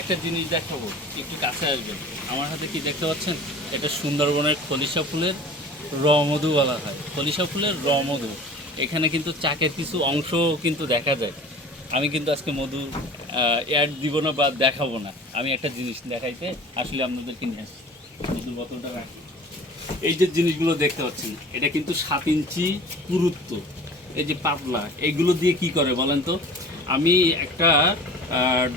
একটা জিনিস দেখাবো, একটু কাছে আসবেন। আমার হাতে কি দেখতে পাচ্ছেন? এটা সুন্দরবনের খলিশা ফুলের মধু বলা হয়, খলিশা ফুলের মধু। এখানে কিন্তু চাকের কিছু অংশ কিন্তু দেখা যায়। আমি কিন্তু আজকে মধু অ্যাড দিব না বা দেখাবো না, আমি একটা জিনিস দেখাইতে আসলে আপনাদেরকে নিয়ে আসছি। মধুর বোতলটা রাখি। এই যে জিনিসগুলো দেখতে পাচ্ছেন, এটা কিন্তু 7 ইঞ্চি পুরুত্ব, এই যে পাতলা, এগুলো দিয়ে কি করে বলেন তো? আমি একটা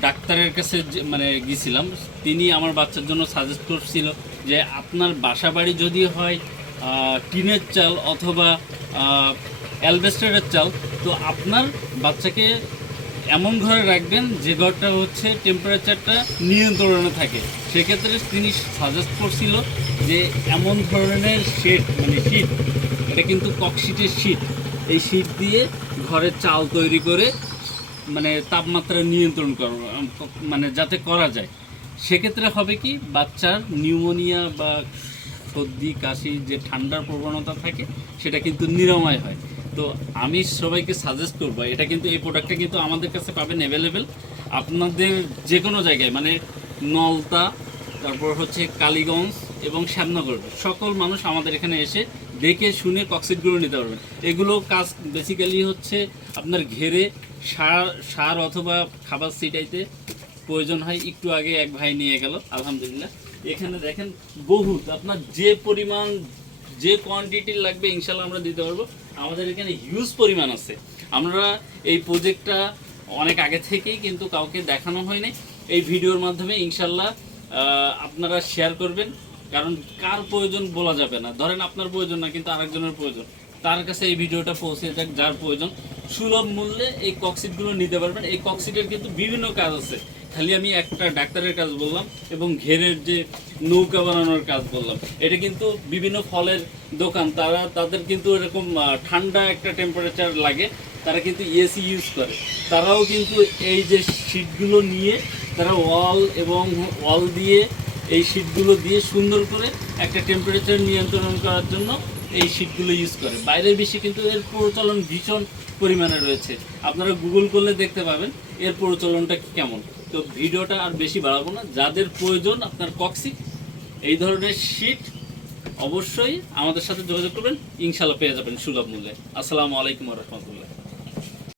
ডাক্তারের কাছে মানে গিয়েছিলাম, তিনি আমার বাচ্চার জন্য সাজেস্ট করছিল যে আপনার বাসা বাড়ি যদি হয় টিনের চাল অথবা অ্যালবেস্টারের চাল, তো আপনার বাচ্চাকে এমন ঘরে রাখবেন যে ঘরটা হচ্ছে টেম্পারেচারটা নিয়ন্ত্রণে থাকে। সেক্ষেত্রে তিনি সাজেস্ট করছিল যে এমন ধরনের শেড, মানে শীট, এটা কিন্তু ককশিটের শীট, এই শীট দিয়ে ঘরের চাল তৈরি করে মানে তাপমাত্রা নিয়ন্ত্রণ করা, মানে যাতে করা যায়। সেক্ষেত্রে হবে কি, বাচ্চার নিউমোনিয়া বা সর্দি কাশি যে ঠান্ডার প্রবণতা থাকে সেটা কিন্তু নিরাময় হয়। তো আমি সবাইকে সাজেস্ট করবো, এটা কিন্তু এই প্রোডাক্টটা কিন্তু আমাদের কাছে পাবেন অ্যাভেলেবেল আপনাদের যে কোনো জায়গায়, মানে নলতা, তারপর হচ্ছে কালীগঞ্জ এবং শ্যামনগর, সকল মানুষ আমাদের এখানে এসে দেখে শুনে কক্সিটগুলো নিতে পারবেন। এগুলো কাজ বেসিক্যালি হচ্ছে আপনার ঘেরে সার অথবা খাবার ছিটাইতে প্রয়োজন হয়। একটু আগে এক ভাই নিয়ে গেল, আলহামদুলিল্লাহ। এখানে দেখেন বহুত, আপনার যে পরিমাণ যে কোয়ান্টিটির লাগবে ইনশাল্লাহ আমরা দিতে পারবো। আমাদের এখানে হিউজ পরিমাণ আছে। আমরা এই প্রজেক্টটা অনেক আগে থেকেই কিন্তু কাউকে দেখানো হয়নি, এই ভিডিওর মাধ্যমে ইনশাল্লাহ আপনারা শেয়ার করবেন। কারণ কার প্রয়োজন বলা যাবে না, ধরেন আপনার প্রয়োজন না কিন্তু আরেকজনের প্রয়োজন, তার কাছে এই ভিডিওটা পৌঁছে যাক। যার প্রয়োজন সুলভ মূল্যে এই কক্সিটগুলো নিতে পারবেন। এই কক্সিটের কিন্তু বিভিন্ন কাজ আছে, খালি আমি একটা ডাক্তারের কাজ বললাম এবং ঘেরের যে নৌকা বানানোর কাজ বললাম। এটা কিন্তু বিভিন্ন ফলের দোকান, তাদের কিন্তু এরকম ঠান্ডা একটা টেম্পারেচার লাগে, তারা কিন্তু এসি ইউজ করে। তারাও কিন্তু এই যে শীটগুলো নিয়ে তারা ওয়াল দিয়ে এই শীটগুলো দিয়ে সুন্দর করে একটা টেম্পারেচার নিয়ন্ত্রণ করার জন্য এই শীটগুলো ইউজ করে। বাইরের বিশ্বে কিন্তু এর প্রচলন ভীষণ পরিমাণে রয়েছে, আপনারা গুগল করলে দেখতে পাবেন এর প্রচলনটা কেমন। তো ভিডিওটা আর বেশি বাড়াবো না, যাদের প্রয়োজন আপনার কক্সিট এই ধরনের শীট অবশ্যই আমাদের সাথে যোগাযোগ করবেন, ইনশাল্লাহ পেয়ে যাবেন সুলভ মূল্যে। আসসালামু আলাইকুম ওয়া রাহমাতুল্লাহ।